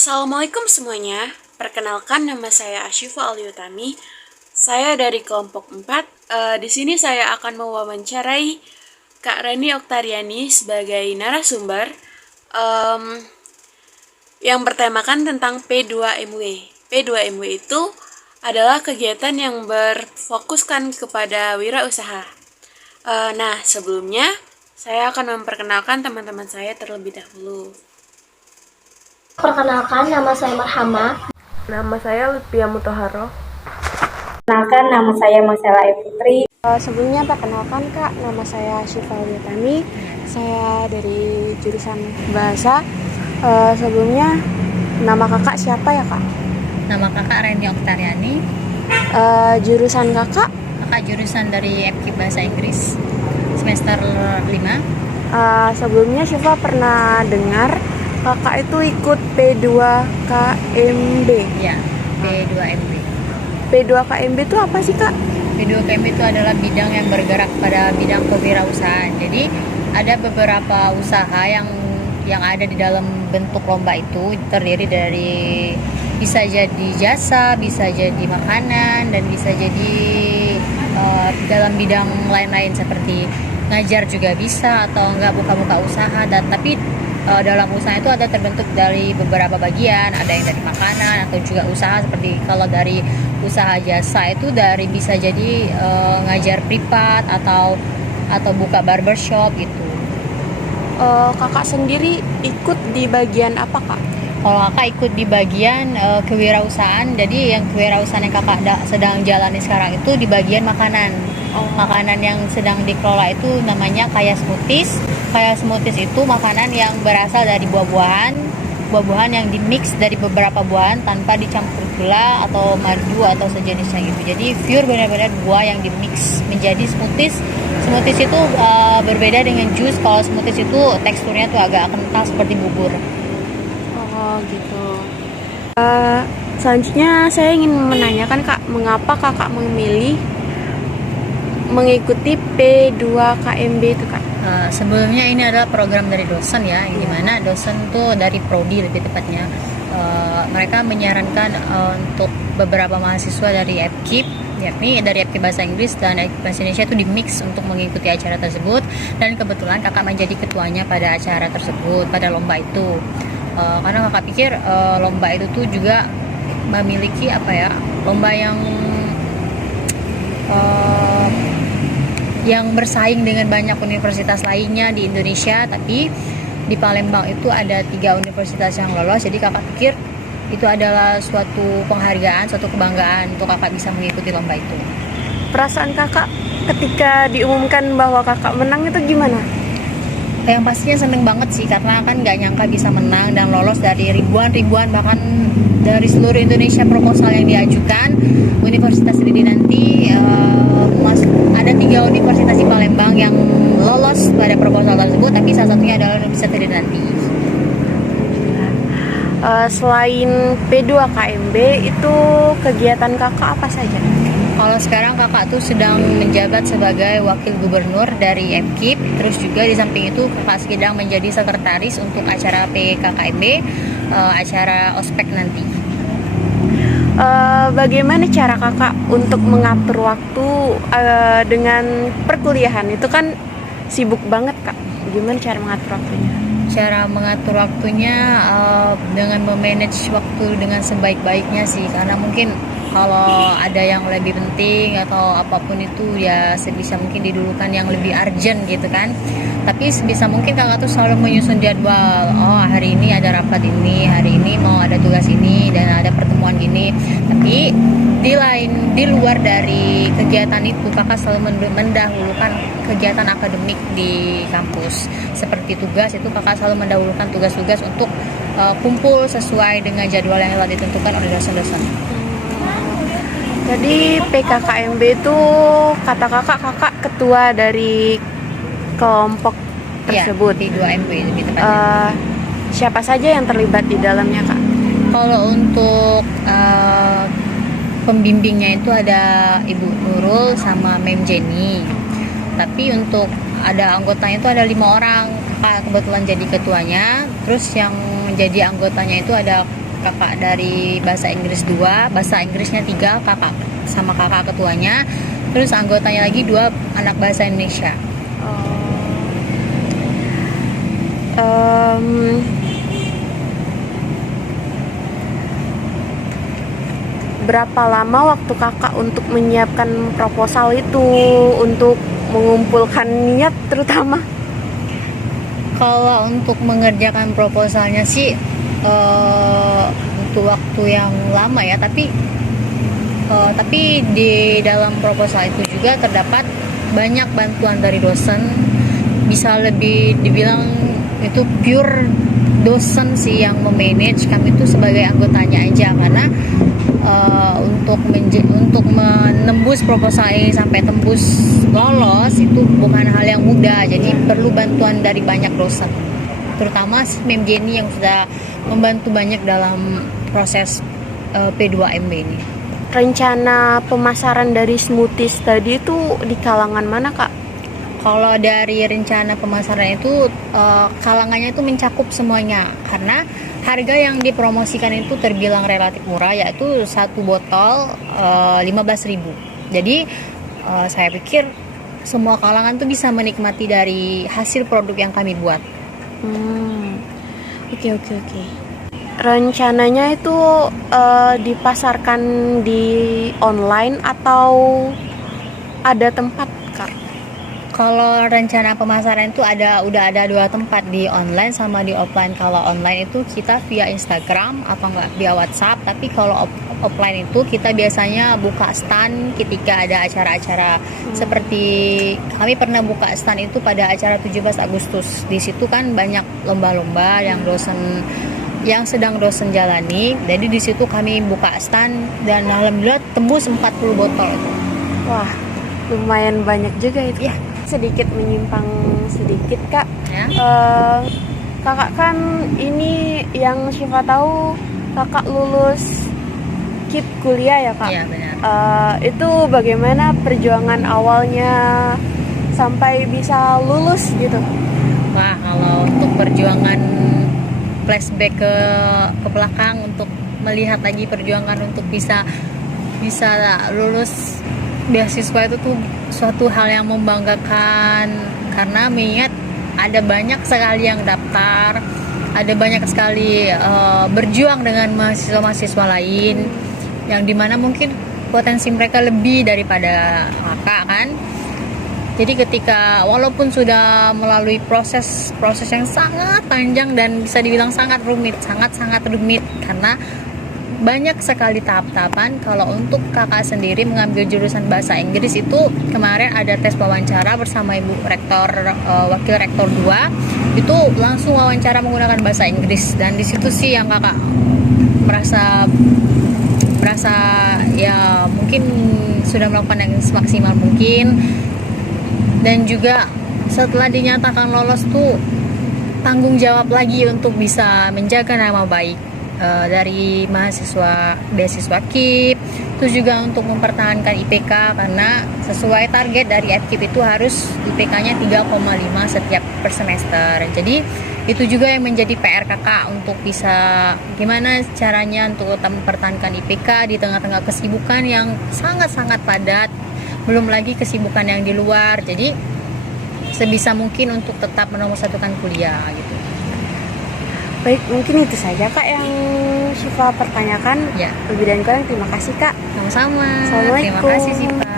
Assalamualaikum semuanya, perkenalkan nama saya Asyifa Aliutami. Saya dari kelompok 4. Di sini saya akan mewawancarai Kak Reni Oktariani sebagai narasumber yang bertemakan tentang P2MW. P2MW itu adalah kegiatan yang berfokuskan kepada wirausaha. Nah, sebelumnya saya akan memperkenalkan teman-teman saya terlebih dahulu. Perkenalkan, nama saya Marhama. Nama saya Lutfia Mutaharo. Perkenalkan, nama saya Marcella Putri. Sebelumnya perkenalkan Kak, nama saya Syifa Aliutami. Saya dari jurusan Bahasa. Sebelumnya nama Kakak siapa ya Kak? Nama kakak Reni Oktariani. Jurusan Kakak? Kakak jurusan dari FK Bahasa Inggris semester 5. Sebelumnya Syifa pernah dengar Kakak itu ikut P2KMB. Ya, P2MB. P2KMB itu apa sih Kak? P2KMB itu adalah bidang yang bergerak pada bidang kewirausahaan. Jadi ada beberapa usaha yang ada di dalam bentuk lomba itu terdiri dari bisa jadi jasa, bisa jadi makanan, dan bisa jadi dalam bidang lain-lain seperti ngajar juga bisa, atau enggak buka-buka usaha. Tapi dalam usaha itu ada terbentuk dari beberapa bagian, ada yang dari makanan atau juga usaha. Seperti kalau dari usaha jasa itu dari bisa jadi ngajar privat atau buka barbershop gitu. Kakak sendiri ikut di bagian apa Kak? Kalau kakak ikut di bagian kewirausahaan, jadi yang kewirausahaan yang kakak sedang jalani sekarang itu di bagian makanan. Makanan yang sedang dikelola itu namanya Kaya Smoothies. Kaya Smoothies itu makanan yang berasal dari buah-buahan yang dimix dari beberapa buahan tanpa dicampur gula atau madu atau sejenisnya gitu. Jadi pure benar-benar buah yang dimix menjadi smoothies. Smoothies itu berbeda dengan jus. Kalau smoothies itu teksturnya tuh agak kental seperti bubur. Oh gitu. Selanjutnya saya ingin menanyakan Kak, mengapa Kakak memilih mengikuti P2KMB itu Kak? Sebelumnya ini adalah program dari dosen ya, yang dimana dosen tuh dari prodi lebih tepatnya. Mereka menyarankan untuk beberapa mahasiswa dari FKIP, yakni dari FKIP Bahasa Inggris dan FKIP Bahasa Indonesia itu dimix untuk mengikuti acara tersebut, dan kebetulan kakak menjadi ketuanya pada acara tersebut, pada lomba itu. Karena kakak pikir lomba itu tuh juga memiliki lomba yang bersaing dengan banyak universitas lainnya di Indonesia, tapi di Palembang itu ada 3 universitas yang lolos. Jadi kakak pikir itu adalah suatu penghargaan, suatu kebanggaan untuk kakak bisa mengikuti lomba itu. Perasaan Kakak ketika diumumkan bahwa Kakak menang itu gimana? Yang pastinya seneng banget sih, karena kan gak nyangka bisa menang dan lolos dari ribuan bahkan dari seluruh Indonesia proposal yang diajukan. Universitas ini nanti ada 3 universitas di Palembang yang lolos pada proposal tersebut, tapi salah satunya adalah Universitas Tridinanti. Selain P2KMB itu kegiatan Kakak apa saja? Kalau sekarang kakak tuh sedang menjabat sebagai wakil gubernur dari FKIP, terus juga di samping itu kakak sedang menjadi sekretaris untuk acara PKKMB, acara ospek nanti. Bagaimana cara Kakak untuk mengatur waktu dengan perkuliahan? Itu kan sibuk banget Kak. Bagaimana cara mengatur waktunya? Cara mengatur waktunya dengan memanage waktu dengan sebaik-baiknya sih, karena mungkin kalau ada yang lebih penting atau apapun itu ya sebisa mungkin didulukan yang lebih urgent gitu kan. Tapi sebisa mungkin kakak tuh selalu menyusun jadwal. Oh, hari ini ada rapat ini, hari ini mau ada tugas ini, dan ada pertemuan gini. Tapi di luar dari kegiatan itu, kakak selalu mendahulukan kegiatan akademik di kampus. Seperti tugas itu kakak selalu mendahulukan tugas-tugas untuk kumpul sesuai dengan jadwal yang telah ditentukan oleh dosen-dosen. Jadi PKKMB itu kata kakak ketua dari kelompok tersebut. Ya, P2MB lebih tepatnya. Siapa saja yang terlibat di dalamnya Kak? Kalau untuk pembimbingnya itu ada Ibu Nurul sama Mem Jenny. Tapi untuk ada anggotanya itu ada 5 orang. Kakak kebetulan jadi ketuanya. Terus yang menjadi anggotanya itu ada kakak dari bahasa Inggris 2, bahasa Inggrisnya 3, kakak sama kakak ketuanya, terus anggotanya lagi 2 anak bahasa Indonesia. Berapa lama waktu kakak untuk menyiapkan proposal itu, untuk mengumpulkan niat terutama? Kalau untuk mengerjakan proposalnya sih butuh waktu yang lama ya, tapi di dalam proposal itu juga terdapat banyak bantuan dari dosen. Bisa lebih dibilang itu pure dosen sih yang memanage, kami itu sebagai anggotanya aja, karena untuk menembus proposal ini sampai tembus lolos itu bukan hal yang mudah, jadi perlu bantuan dari banyak dosen, terutama Mem Jenny yang sudah membantu banyak dalam proses P2MB ini. Rencana pemasaran dari smoothies tadi itu di kalangan mana, Kak? Kalau dari rencana pemasaran itu kalangannya itu mencakup semuanya, karena harga yang dipromosikan itu terbilang relatif murah, yaitu satu botol 15.000. Jadi saya pikir semua kalangan tuh bisa menikmati dari hasil produk yang kami buat. Oke. Rencananya itu dipasarkan di online atau ada tempat, Kak? Kalau rencana pemasaran itu udah ada 2 tempat, di online sama di offline. Kalau online itu kita via Instagram atau enggak via WhatsApp, tapi kalau offline itu kita biasanya buka stand ketika ada acara-acara seperti kami pernah buka stand itu pada acara 17 Agustus. Di situ kan banyak lomba-lomba yang sedang dosen jalani. Jadi di situ kami buka stand dan alhamdulillah tembus 40 botol itu. Wah, lumayan banyak juga itu. Ya. Sedikit menyimpang sedikit, Kak. Ya. Kakak kan ini yang Syifa tahu, kakak lulus KIP kuliah ya, Kak? Iya, benar. Itu bagaimana perjuangan awalnya sampai bisa lulus gitu? Wah, kalau untuk perjuangan flashback ke belakang untuk melihat lagi perjuangan untuk bisa lulus beasiswa itu tuh suatu hal yang membanggakan, karena mengingat ada banyak sekali yang daftar, ada banyak sekali berjuang dengan mahasiswa-mahasiswa lain yang dimana mungkin potensi mereka lebih daripada kakak kan. Jadi ketika walaupun sudah melalui proses yang sangat panjang dan bisa dibilang sangat rumit karena banyak sekali tahap-tahapan. Kalau untuk kakak sendiri mengambil jurusan bahasa Inggris itu kemarin ada tes wawancara bersama Ibu Rektor, Wakil Rektor 2, itu langsung wawancara menggunakan bahasa Inggris, dan di situ sih yang kakak merasa ya mungkin sudah melakukan yang semaksimal mungkin. Dan juga setelah dinyatakan lolos tuh tanggung jawab lagi untuk bisa menjaga nama baik dari mahasiswa beasiswa KIP, terus juga untuk mempertahankan IPK, karena sesuai target dari FKIP itu harus IPK-nya 3,5 setiap per semester. Jadi itu juga yang menjadi PR kakak untuk bisa gimana caranya untuk mempertahankan IPK di tengah-tengah kesibukan yang sangat-sangat padat, belum lagi kesibukan yang di luar. Jadi sebisa mungkin untuk tetap menomorsatukan kuliah gitu. Baik, mungkin itu saja, Kak, yang Syifa pertanyakan. Ya. Lebih dan kurang terima kasih, Kak. Sama-sama. Assalamualaikum. Terima kasih Sipa.